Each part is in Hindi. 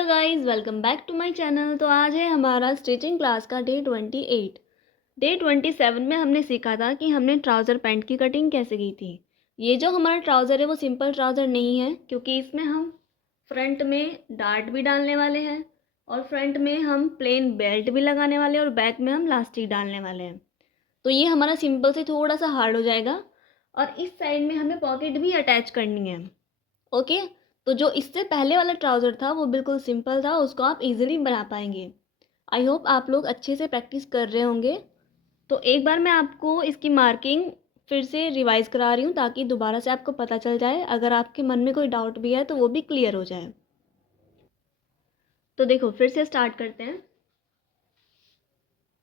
Hello guys, welcome back to my channel. तो आज है हमारा स्टिचिंग क्लास का डे 28। डे 27 में हमने सीखा था कि हमने ट्राउज़र पैंट की कटिंग कैसे की थी। ये जो हमारा ट्राउज़र है वो सिंपल ट्राउज़र नहीं है, क्योंकि इसमें हम फ्रंट में डार्ट भी डालने वाले हैं और फ्रंट में हम प्लेन बेल्ट भी लगाने वाले हैं और बैक में हम लास्टिक डालने वाले हैं। तो ये हमारा सिंपल से थोड़ा सा हार्ड हो जाएगा और इस साइड में हमें पॉकेट भी अटैच करनी है। ओके, तो जो इससे पहले वाला ट्राउज़र था वो बिल्कुल सिंपल था, उसको आप इजीली बना पाएंगे। आई होप आप लोग अच्छे से प्रैक्टिस कर रहे होंगे। तो एक बार मैं आपको इसकी मार्किंग फिर से रिवाइज करा रही हूँ ताकि दोबारा से आपको पता चल जाए। अगर आपके मन में कोई डाउट भी है तो वो भी क्लियर हो जाए। तो देखो, फिर से स्टार्ट करते हैं।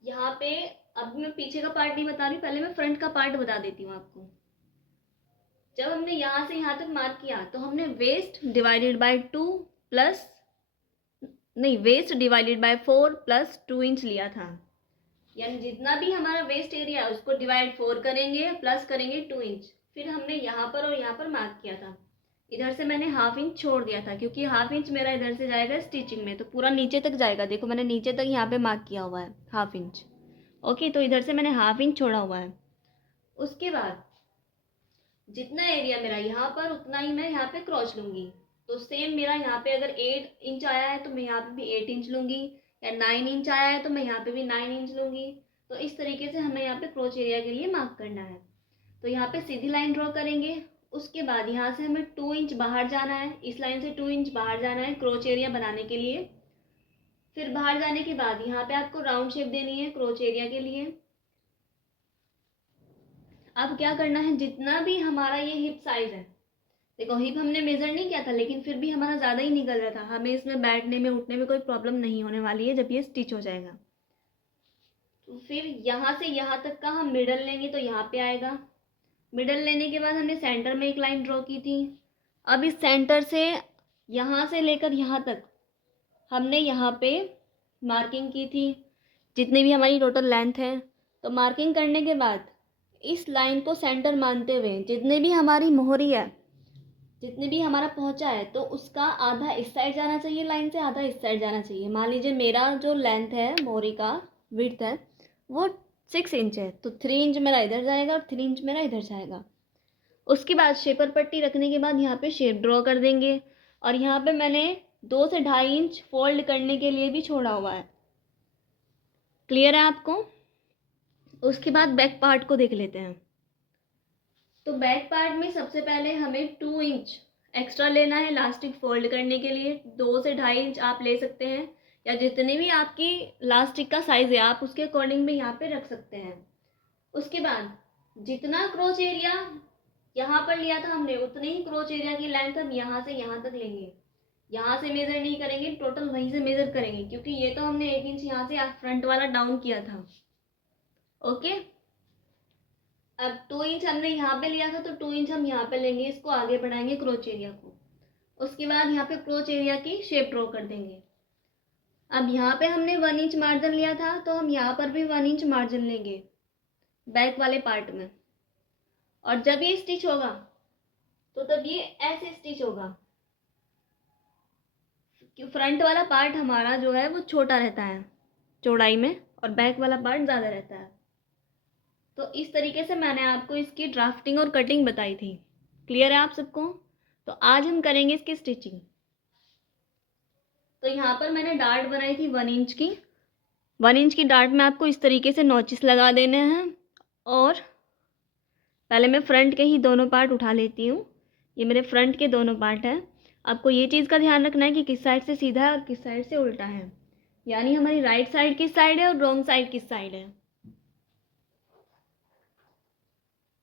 यहाँ पे अब मैं पीछे का पार्ट नहीं बता रही, पहले मैं फ्रंट का पार्ट बता देती हूँ आपको। जब हमने यहाँ से यहाँ तक मार्क किया तो हमने वेस्ट डिवाइडेड बाय 2 प्लस नहीं waist divided by 4 plus 2 inch लिया था। यानी जितना भी हमारा वेस्ट एरिया है उसको डिवाइड 4 करेंगे प्लस करेंगे 2 इंच। फिर हमने यहाँ पर और यहाँ पर मार्क किया था। इधर से मैंने हाफ इंच छोड़ दिया था क्योंकि हाफ इंच मेरा इधर से जाएगा स्टिचिंग में, तो पूरा नीचे तक जाएगा। देखो मैंने नीचे तक यहाँ पे मार्क किया हुआ है हाफ इंच। ओके, तो इधर से मैंने हाफ इंच छोड़ा हुआ है। उसके बाद जितना एरिया मेरा यहाँ पर उतना ही मैं यहाँ पे क्रॉच लूँगी। तो सेम मेरा यहाँ पे अगर 8 इंच आया है तो मैं यहाँ पे भी 8 इंच लूँगी, या 9 इंच आया है तो मैं यहाँ पे भी 9 इंच लूँगी। तो इस तरीके से हमें यहाँ पे क्रॉच एरिया के लिए मार्क करना है। तो यहाँ पे सीधी लाइन ड्रॉ करेंगे। उसके बाद यहाँ से हमें 2 इंच बाहर जाना है, इस लाइन से 2 इंच बाहर जाना है क्रॉच एरिया बनाने के लिए। फिर बाहर जाने के बाद यहाँ पे आपको राउंड शेप देनी है क्रॉच एरिया के लिए। अब क्या करना है, जितना भी हमारा ये हिप साइज है, देखो हिप हमने मेजर नहीं किया था लेकिन फिर भी हमारा ज़्यादा ही निकल रहा था। हमें इसमें बैठने में उठने में कोई प्रॉब्लम नहीं होने वाली है जब ये स्टिच हो जाएगा। तो फिर यहाँ से यहाँ तक का हम मिडल लेंगे तो यहाँ पे आएगा। मिडल लेने के बाद हमने सेंटर में एक लाइन ड्रॉ की थी। अब इस सेंटर से यहाँ से लेकर यहाँ तक हमने यहाँ पे मार्किंग की थी, जितनी भी हमारी टोटल लेंथ है। तो मार्किंग करने के बाद इस लाइन को सेंटर मानते हुए जितने भी हमारी मोहरी है, जितने भी हमारा पहुंचा है, तो उसका आधा इस साइड जाना चाहिए लाइन से, आधा इस साइड जाना चाहिए। मान लीजिए मेरा जो लेंथ है मोहरी का विड्थ है वो 6 इंच है, तो 3 इंच मेरा इधर जाएगा और 3 इंच मेरा इधर जाएगा। उसके बाद शेपर पट्टी रखने के बाद यहाँ पे शेप ड्रॉ कर देंगे और यहाँ पे मैंने 2 से 2.5 इंच फोल्ड करने के लिए भी छोड़ा हुआ है। क्लियर है आपको? उसके बाद बैक पार्ट को देख लेते हैं। तो बैक पार्ट में सबसे पहले हमें 2 इंच एक्स्ट्रा लेना है लास्टिक फोल्ड करने के लिए। 2 से 2.5 इंच आप ले सकते हैं, या जितने भी आपकी लास्टिक का साइज़ है आप उसके अकॉर्डिंग में यहाँ पे रख सकते हैं। उसके बाद जितना क्रोच एरिया यहाँ पर लिया था हमने, उतने ही क्रोच एरिया की लेंथ हम यहाँ से यहाँ तक लेंगे। यहाँ से मेज़र नहीं करेंगे, टोटल वहीं से मेज़र करेंगे, क्योंकि ये तो हमने 1 इंच यहाँ से फ्रंट वाला डाउन किया था। ओके, अब 2 इंच हमने यहाँ पे लिया था तो 2 इंच हम यहाँ पे लेंगे, इसको आगे बढ़ाएंगे क्रोच एरिया को। उसके बाद यहाँ पे क्रोच एरिया की शेप ड्रॉ कर देंगे। अब यहाँ पे हमने 1 इंच मार्जिन लिया था तो हम यहाँ पर भी 1 इंच मार्जिन लेंगे बैक वाले पार्ट में। और जब ये स्टिच होगा तो तब ये ऐसे स्टिच होगा कि फ्रंट वाला पार्ट हमारा जो है वो छोटा रहता है चौड़ाई में और बैक वाला पार्ट ज़्यादा रहता है। तो इस तरीके से मैंने आपको इसकी ड्राफ्टिंग और कटिंग बताई थी। क्लियर है आप सबको? तो आज हम करेंगे इसकी स्टिचिंग। तो यहाँ पर मैंने डार्ट बनाई थी 1 इंच की। 1 इंच की डार्ट में आपको इस तरीके से नॉचेस लगा देने हैं। और पहले मैं फ्रंट के ही दोनों पार्ट उठा लेती हूँ। ये मेरे फ्रंट के दोनों पार्ट हैं। आपको ये चीज़ का ध्यान रखना है कि किस साइड से सीधा है और किस साइड से उल्टा है, यानी हमारी राइट साइड किस साइड है और रॉन्ग साइड किस साइड है।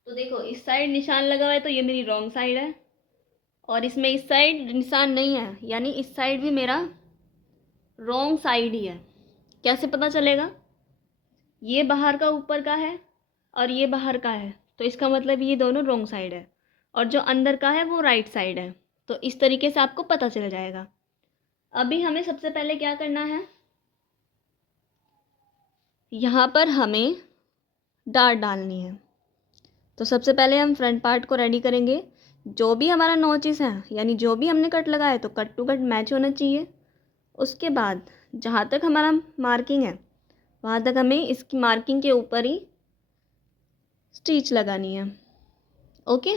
तो देखो इस साइड निशान लगा हुआ है तो ये मेरी रॉन्ग साइड है, और इसमें इस साइड निशान नहीं है, यानी इस साइड भी मेरा रॉन्ग साइड ही है। कैसे पता चलेगा? ये बाहर का ऊपर का है और ये बाहर का है, तो इसका मतलब ये दोनों रॉन्ग साइड है, और जो अंदर का है वो राइट साइड है। तो इस तरीके से आपको पता चल जाएगा। अभी हमें सबसे पहले क्या करना है, यहाँ पर हमें डार्ट डालनी है। तो सबसे पहले हम फ्रंट पार्ट को रेडी करेंगे। जो भी हमारा नोचेस हैं, यानी जो भी हमने कट लगाया है तो कट टू कट मैच होना चाहिए। उसके बाद जहाँ तक हमारा मार्किंग है वहाँ तक हमें इसकी मार्किंग के ऊपर ही स्टिच लगानी है। ओके,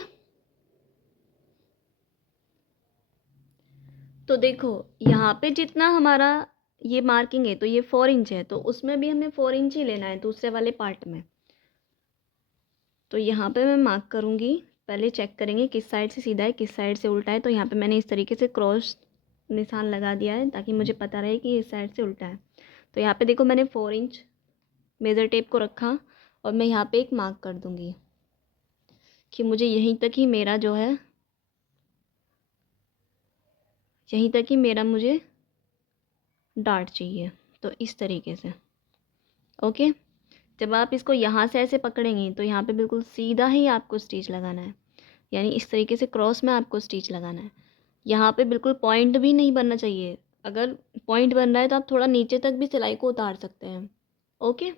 तो देखो यहाँ पे जितना हमारा ये मार्किंग है तो ये 4 इंच है, तो उसमें भी हमें 4 इंच ही लेना है दूसरे वाले पार्ट में। तो यहाँ पे मैं मार्क करूँगी, पहले चेक करेंगे किस साइड से सीधा है किस साइड से उल्टा है। तो यहाँ पे मैंने इस तरीके से क्रॉस निशान लगा दिया है ताकि मुझे पता रहे कि इस साइड से उल्टा है। तो यहाँ पे देखो मैंने 4 इंच मेज़र टेप को रखा और मैं यहाँ पे एक मार्क कर दूँगी कि मुझे यहीं तक ही मेरा जो है, यहीं तक ही मेरा मुझे डार्ट चाहिए। तो इस तरीके से ओके। जब आप इसको यहाँ से ऐसे पकड़ेंगी तो यहाँ पे बिल्कुल सीधा ही आपको स्टिच लगाना है, यानी इस तरीके से क्रॉस में आपको स्टिच लगाना है। यहाँ पे बिल्कुल पॉइंट भी नहीं बनना चाहिए, अगर पॉइंट बन रहा है तो आप थोड़ा नीचे तक भी सिलाई को उतार सकते हैं। ओके,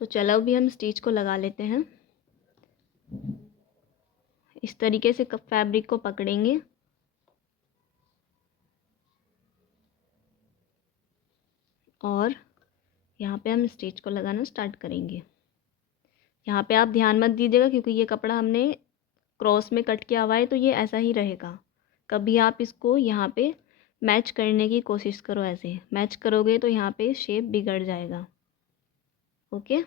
तो चलो अभी हम स्टिच को लगा लेते हैं। इस तरीके से फैब्रिक को पकड़ेंगे और यहाँ पे हम स्टिच को लगाना स्टार्ट करेंगे। यहाँ पे आप ध्यान मत दीजिएगा क्योंकि ये कपड़ा हमने क्रॉस में कट किया हुआ है तो ये ऐसा ही रहेगा। कभी आप इसको यहाँ पे मैच करने की कोशिश करो, ऐसे मैच करोगे तो यहाँ पे शेप बिगड़ जाएगा। ओके,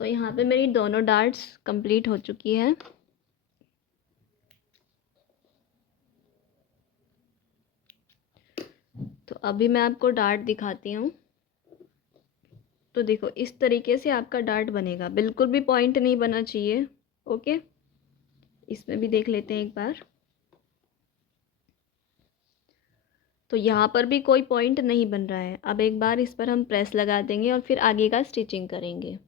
तो यहाँ पे मेरी दोनों डार्ट्स कंप्लीट हो चुकी है। तो अभी मैं आपको डार्ट दिखाती हूँ। तो देखो इस तरीके से आपका डार्ट बनेगा, बिल्कुल भी पॉइंट नहीं बना चाहिए। ओके, इसमें भी देख लेते हैं एक बार। तो यहाँ पर भी कोई पॉइंट नहीं बन रहा है। अब एक बार इस पर हम प्रेस लगा देंगे और फिर आगे का स्टिचिंग करेंगे।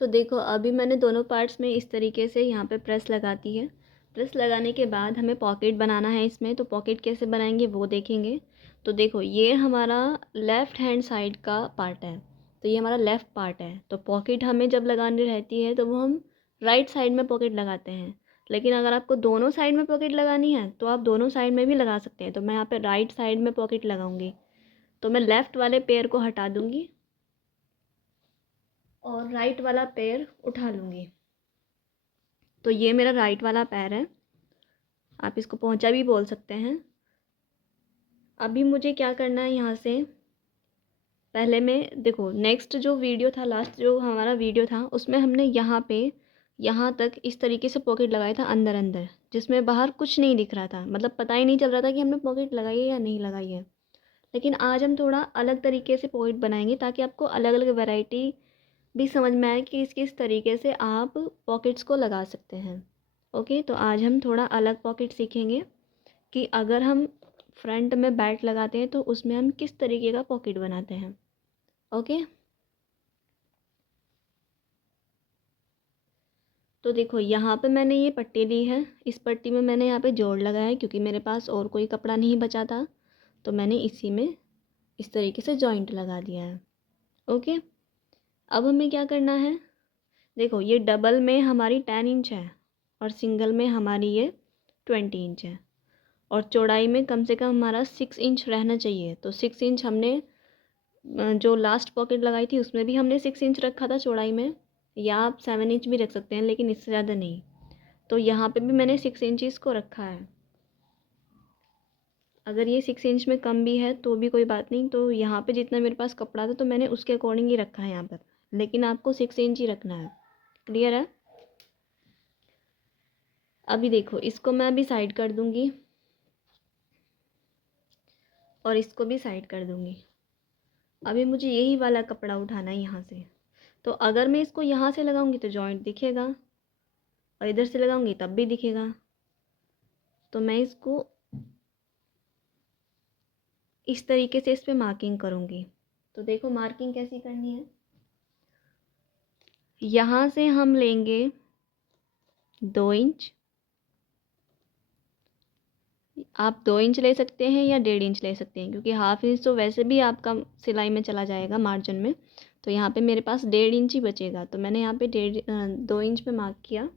तो देखो अभी मैंने दोनों पार्ट्स में इस तरीके से यहाँ पे प्रेस लगाती है। प्रेस लगाने के बाद हमें पॉकेट बनाना है इसमें, तो पॉकेट कैसे बनाएंगे वो देखेंगे। तो देखो ये हमारा लेफ़्ट हैंड साइड का पार्ट है, तो ये हमारा लेफ़्ट पार्ट है। तो पॉकेट हमें जब लगानी रहती है तो वो हम राइट साइड में पॉकेट लगाते हैं, लेकिन अगर आपको दोनों साइड में पॉकेट लगानी है तो आप दोनों साइड में भी लगा सकते हैं। तो मैं यहाँ पे राइट साइड में पॉकेट लगाऊंगी, तो मैं लेफ़्ट वाले पेयर को हटा दूँगी और राइट वाला पैर उठा लूँगी। तो ये मेरा राइट वाला पैर है, आप इसको पोंचा भी बोल सकते हैं। अभी मुझे क्या करना है, यहाँ से पहले मैं देखो नेक्स्ट जो वीडियो था, लास्ट जो हमारा वीडियो था उसमें हमने यहाँ पे यहाँ तक इस तरीके से पॉकेट लगाया था अंदर अंदर, जिसमें बाहर कुछ नहीं दिख रहा था, मतलब पता ही नहीं चल रहा था कि हमने पॉकेट लगाई है या नहीं लगाई है। लेकिन आज हम थोड़ा अलग तरीके से पॉकेट बनाएंगे ताकि आपको अलग अलग वैरायटी भी समझ में आए कि किस तरीके से आप पॉकेट्स को लगा सकते हैं। ओके, तो आज हम थोड़ा अलग पॉकेट सीखेंगे कि अगर हम फ्रंट में बेल्ट लगाते हैं तो उसमें हम किस तरीके का पॉकेट बनाते हैं। ओके, तो देखो यहाँ पे मैंने ये पट्टी ली है, इस पट्टी में मैंने यहाँ पे जोड़ लगाया है क्योंकि मेरे पास और कोई कपड़ा नहीं बचा था, तो मैंने इसी में इस तरीके से जॉइंट लगा दिया है। ओके, अब हमें क्या करना है, देखो ये डबल में हमारी 10 इंच है और सिंगल में हमारी ये 20 इंच है, और चौड़ाई में कम से कम हमारा 6 इंच रहना चाहिए। तो 6 इंच हमने जो लास्ट पॉकेट लगाई थी उसमें भी हमने 6 इंच रखा था चौड़ाई में, या आप 7 इंच भी रख सकते हैं लेकिन इससे ज़्यादा नहीं। तो यहाँ पे भी मैंने 6 इंचज़ को रखा है। अगर ये 6 इंच में कम भी है तो भी कोई बात नहीं, तो यहाँ पे जितना मेरे पास कपड़ा था तो मैंने उसके अकॉर्डिंग ही रखा है यहाँ पर, लेकिन आपको 6 इंच ही रखना है। क्लियर है? अभी देखो इसको मैं अभी साइड कर दूँगी और इसको भी साइड कर दूँगी। अभी मुझे यही वाला कपड़ा उठाना है यहाँ से। तो अगर मैं इसको यहाँ से लगाऊंगी तो जॉइंट दिखेगा और इधर से लगाऊंगी तब भी दिखेगा। तो मैं इसको इस तरीके से इस पर मार्किंग करूँगी। तो देखो मार्किंग कैसी करनी है, यहाँ से हम लेंगे 2 इंच, आप 2 इंच ले सकते हैं या 1.5 इंच ले सकते हैं, क्योंकि हाफ इंच तो वैसे भी आपका सिलाई में चला जाएगा मार्जिन में। तो यहाँ पे मेरे पास 1.5 इंच ही बचेगा, तो मैंने यहाँ पे 2 इंच पे मार्क किया।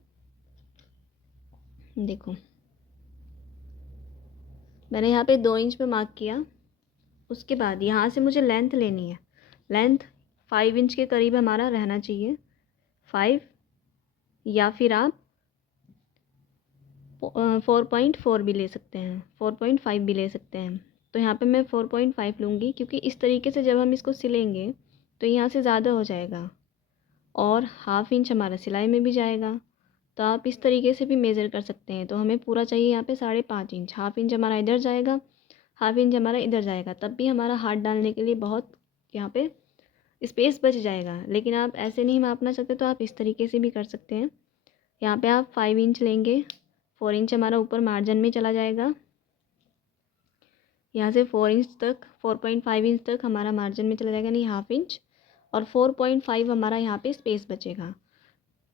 देखो मैंने यहाँ पे 2 इंच पे मार्क किया। उसके बाद यहाँ से मुझे लेंथ लेनी है। लेंथ 5 इंच के करीब हमारा रहना चाहिए, 5, या फिर आप 4.4 भी ले सकते हैं, 4.5 भी ले सकते हैं। तो यहाँ पे मैं 4.5 लूँगी, क्योंकि इस तरीके से जब हम इसको सिलेंगे तो यहाँ से ज़्यादा हो जाएगा और हाफ इंच हमारा सिलाई में भी जाएगा। तो आप इस तरीके से भी मेज़र कर सकते हैं। तो हमें पूरा चाहिए यहाँ पे 5.5 इंच। हाफ इंच हमारा इधर जाएगा, हाफ इंच हमारा इधर जाएगा, तब भी हमारा हाथ डालने के लिए बहुत यहाँ पे स्पेस बच जाएगा। लेकिन आप ऐसे नहीं मापना चाहते तो आप इस तरीके से भी कर सकते हैं। यहाँ पे आप 5 इंच लेंगे, 4 इंच हमारा ऊपर मार्जिन में चला जाएगा। यहाँ से 4 इंच तक, 4.5 इंच तक हमारा मार्जिन में चला जाएगा, नहीं हाफ इंच, और 4.5 हमारा यहाँ पे स्पेस बचेगा।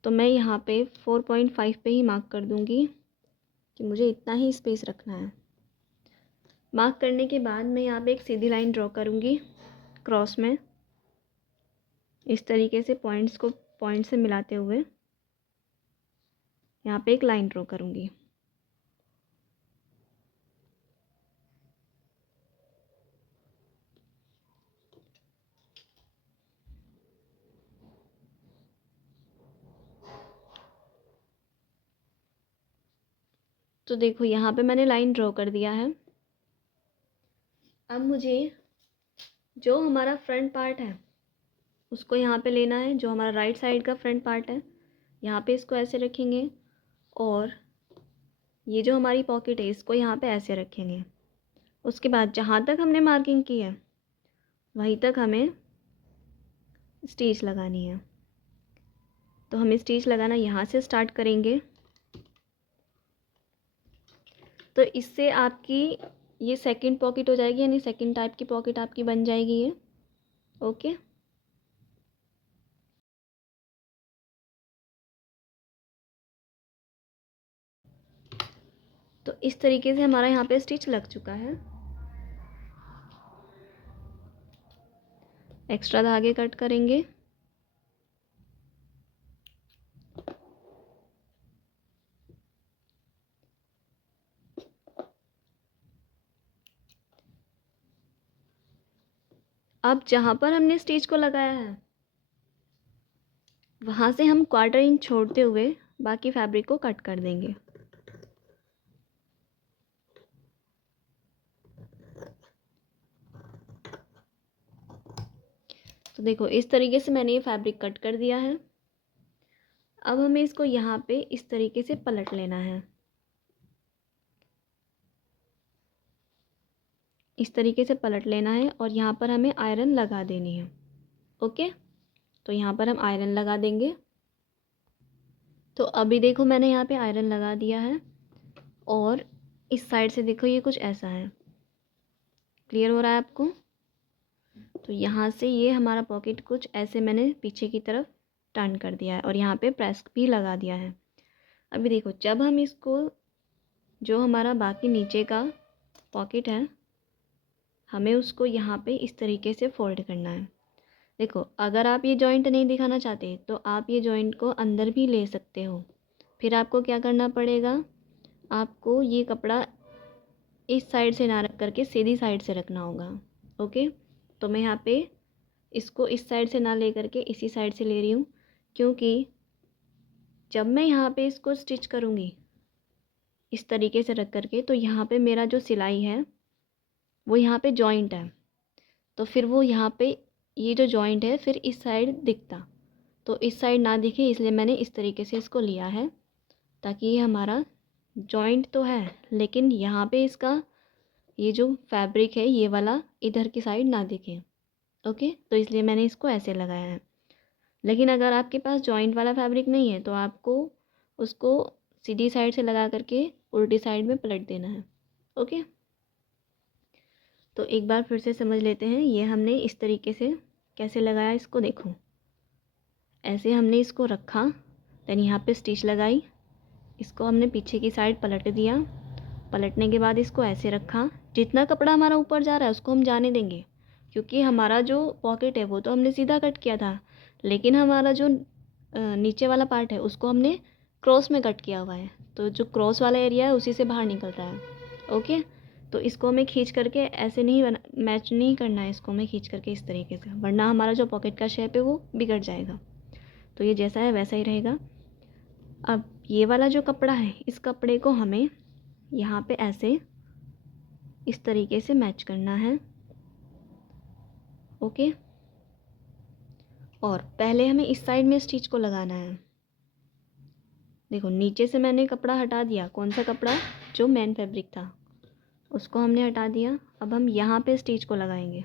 तो मैं यहाँ पे 4.5 पे ही मार्क कर दूँगी कि मुझे इतना ही स्पेस रखना है। मार्क करने के बाद मैं यहाँ पे एक सीधी लाइन ड्रॉ करूँगी क्रॉस में, इस तरीके से पॉइंट्स को पॉइंट से मिलाते हुए यहाँ पे एक लाइन ड्रॉ करूँगी। तो देखो यहाँ पे मैंने लाइन ड्रॉ कर दिया है। अब मुझे जो हमारा फ्रंट पार्ट है उसको यहाँ पे लेना है, जो हमारा राइट साइड का फ्रंट पार्ट है यहाँ पे इसको ऐसे रखेंगे, और ये जो हमारी पॉकेट है इसको यहाँ पे ऐसे रखेंगे। उसके बाद जहाँ तक हमने मार्किंग की है वहीं तक हमें स्टिच लगानी है। तो हमें स्टिच लगाना यहाँ से स्टार्ट करेंगे। तो इससे आपकी ये सेकंड पॉकेट हो जाएगी, यानी सेकंड टाइप की पॉकेट आपकी बन जाएगी ये। ओके, तो इस तरीके से हमारा यहाँ पे स्टिच लग चुका है। एक्स्ट्रा धागे कट करेंगे। अब जहाँ पर हमने स्टिच को लगाया है वहाँ से हम 1/4 इंच छोड़ते हुए बाकी फैब्रिक को कट कर देंगे। तो देखो इस तरीके से मैंने ये फैब्रिक कट कर दिया है। अब हमें इसको यहाँ पे इस तरीके से पलट लेना है, इस तरीके से पलट लेना है, और यहाँ पर हमें आयरन लगा देनी है। ओके, तो यहाँ पर हम आयरन लगा देंगे। तो अभी देखो मैंने यहाँ पे आयरन लगा दिया है, और इस साइड से देखो ये कुछ ऐसा है। क्लियर हो रहा है आपको? तो यहाँ से ये हमारा पॉकेट कुछ ऐसे मैंने पीछे की तरफ टर्न कर दिया है, और यहाँ पे प्रेस भी लगा दिया है। अभी देखो जब हम इसको, जो हमारा बाकी नीचे का पॉकेट है, हमें उसको यहाँ पे इस तरीके से फोल्ड करना है। देखो अगर आप ये जॉइंट नहीं दिखाना चाहते तो आप ये जॉइंट को अंदर भी ले सकते हो। फिर आपको क्या करना पड़ेगा, आपको ये कपड़ा इस साइड से ना रख करके सीधी साइड से रखना होगा। ओके, तो मैं यहाँ पे इसको इस साइड से ना ले करके इसी साइड से ले रही हूँ, क्योंकि जब मैं यहाँ पे इसको स्टिच करूँगी इस तरीके से रख करके, तो यहाँ पे मेरा जो सिलाई है वो यहाँ पे जॉइंट है, तो फिर वो यहाँ पे ये जो जॉइंट है फिर इस साइड दिखता, तो इस साइड ना दिखे, इसलिए मैंने इस तरीके से इसको लिया है, ताकि ये हमारा जॉइंट तो है लेकिन यहाँ पे इसका ये जो फैब्रिक है ये वाला इधर की साइड ना दिखे। ओके, तो इसलिए मैंने इसको ऐसे लगाया है। लेकिन अगर आपके पास जॉइंट वाला फैब्रिक नहीं है तो आपको उसको सीधी साइड से लगा करके उल्टी साइड में पलट देना है। ओके, तो एक बार फिर से समझ लेते हैं। ये हमने इस तरीके से कैसे लगाया, इसको देखो, ऐसे हमने इसको रखा, देन यहाँ पे स्टिच लगाई, इसको हमने पीछे की साइड पलट दिया, पलटने के बाद इसको ऐसे रखा, जितना कपड़ा हमारा ऊपर जा रहा है उसको हम जाने देंगे, क्योंकि हमारा जो पॉकेट है वो तो हमने सीधा कट किया था, लेकिन हमारा जो नीचे वाला पार्ट है उसको हमने क्रॉस में कट किया हुआ है, तो जो क्रॉस वाला एरिया है उसी से बाहर निकल रहा है। ओके, तो इसको हमें खींच करके ऐसे नहीं मैच नहीं करना है, इसको हमें खींच करके इस तरीके से, वरना हमारा जो पॉकेट का शेप है वो बिगड़ जाएगा। तो ये जैसा है वैसा ही रहेगा। अब ये वाला जो कपड़ा है, इस कपड़े को हमें यहाँ पे ऐसे इस तरीके से मैच करना है। ओके, और पहले हमें इस साइड में स्टिच को लगाना है। देखो नीचे से मैंने कपड़ा हटा दिया, कौन सा कपड़ा, जो मेन फैब्रिक था उसको हमने हटा दिया। अब हम यहाँ पे स्टिच को लगाएंगे।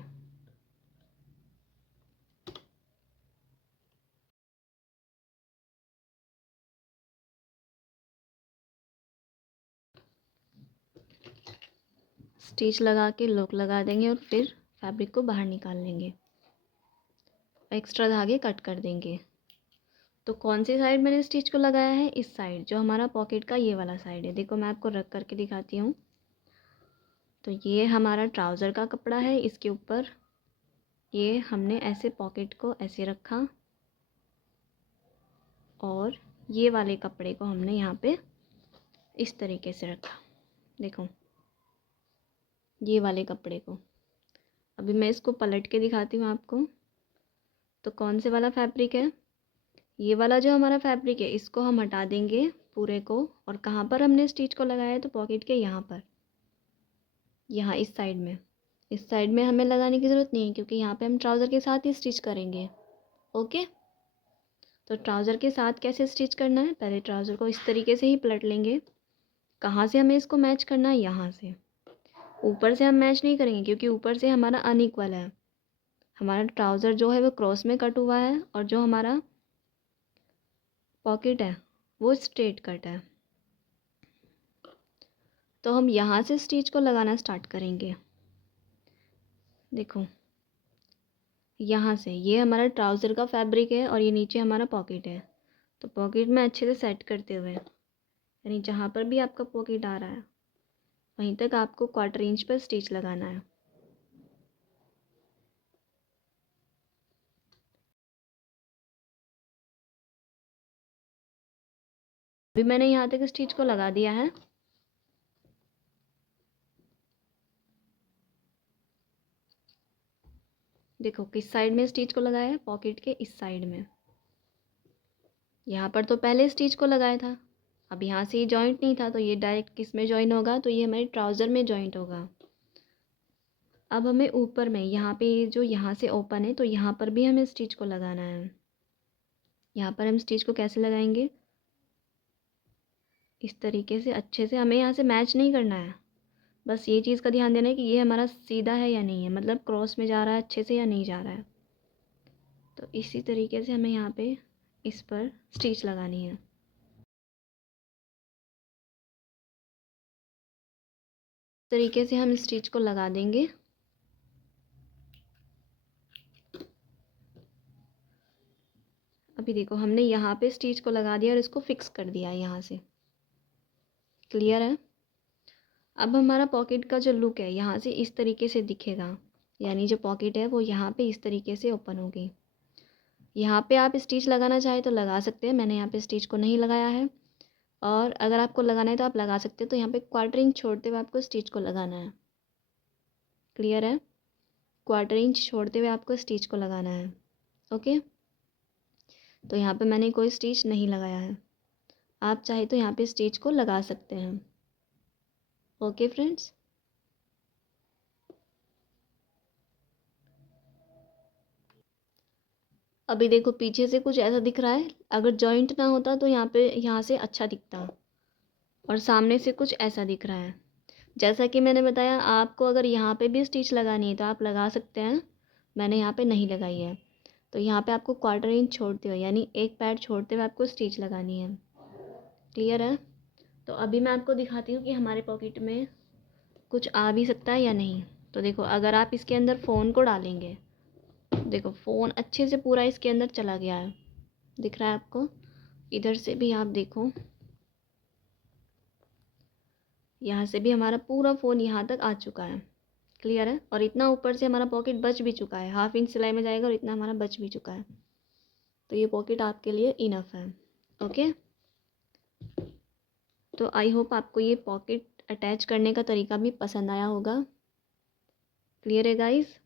स्टिच लगा के लॉक लगा देंगे और फिर फैब्रिक को बाहर निकाल लेंगे, एक्स्ट्रा धागे कट कर देंगे। तो कौन सी साइड मैंने स्टिच को लगाया है, इस साइड, जो हमारा पॉकेट का ये वाला साइड है। देखो मैं आपको रख करके दिखाती हूँ। तो ये हमारा ट्राउज़र का कपड़ा है, इसके ऊपर ये हमने ऐसे पॉकेट को ऐसे रखा और ये वाले कपड़े को हमने यहाँ पे इस तरीके से रखा। देखो ये वाले कपड़े को, अभी मैं इसको पलट के दिखाती हूँ आपको। तो कौन से वाला फैब्रिक है, ये वाला जो हमारा फैब्रिक है, इसको हम हटा देंगे पूरे को। और कहाँ पर हमने स्टिच को लगाया है, तो पॉकेट के यहाँ पर, यहाँ इस साइड में। इस साइड में हमें लगाने की ज़रूरत नहीं है, क्योंकि यहाँ पे हम ट्राउज़र के साथ ही स्टिच करेंगे। ओके, तो ट्राउज़र के साथ कैसे स्टिच करना है, पहले ट्राउज़र को इस तरीके से ही पलट लेंगे। कहाँ से हमें इसको मैच करना है, यहाँ से। ऊपर से हम मैच नहीं करेंगे, क्योंकि ऊपर से हमारा अनइक्वल है। हमारा ट्राउज़र जो है वो क्रॉस में कट हुआ है और जो हमारा पॉकेट है वो स्ट्रेट कट है। तो हम यहाँ से स्टिच को लगाना स्टार्ट करेंगे। देखो यहाँ से, ये हमारा ट्राउज़र का फैब्रिक है और ये नीचे हमारा पॉकेट है। तो पॉकेट में अच्छे से सेट करते हुए, यानी जहाँ पर भी आपका पॉकेट आ रहा है वहीं तक आपको 1/4 इंच पर स्टिच लगाना है। अभी मैंने यहाँ तक स्टिच को लगा दिया है। देखो किस साइड में स्टिच को लगाया है, पॉकेट के इस साइड में। यहाँ पर तो पहले स्टिच को लगाया था, अब यहाँ से ये जॉइंट नहीं था, तो ये डायरेक्ट किस में जॉइन होगा, तो ये हमारे ट्राउज़र में जॉइंट होगा। अब हमें ऊपर में यहाँ पे जो यहाँ से ओपन है, तो यहाँ पर भी हमें स्टिच को लगाना है। यहाँ पर हम स्टिच को कैसे लगाएंगे, इस तरीके से अच्छे से। हमें यहाँ से मैच नहीं करना है, बस ये चीज़ का ध्यान देना है कि ये हमारा सीधा है या नहीं है, मतलब क्रॉस में जा रहा है अच्छे से या नहीं जा रहा है। तो इसी तरीके से हमें यहाँ पे इस पर स्टिच लगानी है। इस तरीके से हम स्टिच को लगा देंगे। अभी देखो हमने यहाँ पे स्टिच को लगा दिया और इसको फिक्स कर दिया यहाँ से। क्लियर है। अब हमारा पॉकेट का जो लुक है यहाँ से इस तरीके से दिखेगा, यानी जो पॉकेट है वो यहाँ पे इस तरीके से ओपन होगी। यहाँ पे आप स्टिच लगाना चाहे तो लगा सकते हैं, मैंने यहाँ पे स्टिच को नहीं लगाया है। और अगर आपको लगाना है तो आप लगा सकते हो। तो यहाँ पे 1/4 इंच छोड़ते हुए आपको स्टिच को लगाना है। क्लियर है, 1/4 इंच छोड़ते हुए आपको स्टिच को लगाना है। ओके, तो यहाँ पे मैंने कोई स्टिच नहीं लगाया है, आप चाहे तो यहाँ पे स्टिच को लगा सकते हैं। ओके फ्रेंड्स, अभी देखो पीछे से कुछ ऐसा दिख रहा है, अगर जॉइंट ना होता तो यहाँ पे यहाँ से अच्छा दिखता, और सामने से कुछ ऐसा दिख रहा है। जैसा कि मैंने बताया, आपको अगर यहाँ पे भी स्टिच लगानी है तो आप लगा सकते हैं, मैंने यहाँ पे नहीं लगाई है। तो यहाँ पे आपको 1/4 इंच छोड़ते हुए, यानी एक पैर छोड़ते हुए आपको स्टिच लगानी है। क्लियर है। तो अभी मैं आपको दिखाती हूँ कि हमारे पॉकेट में कुछ आ भी सकता है या नहीं। तो देखो अगर आप इसके अंदर फ़ोन को डालेंगे, देखो फ़ोन अच्छे से पूरा इसके अंदर चला गया है, दिख रहा है आपको। इधर से भी आप देखो, यहाँ से भी हमारा पूरा फ़ोन यहाँ तक आ चुका है। क्लियर है? और इतना ऊपर से हमारा पॉकेट बच भी चुका है, 1/2 इंच सिलाई में जाएगा और इतना हमारा बच भी चुका है। तो ये पॉकेट आपके लिए इनफ है। ओके, तो आई होप आपको ये पॉकेट अटैच करने का तरीका भी पसंद आया होगा। क्लियर है गाइस?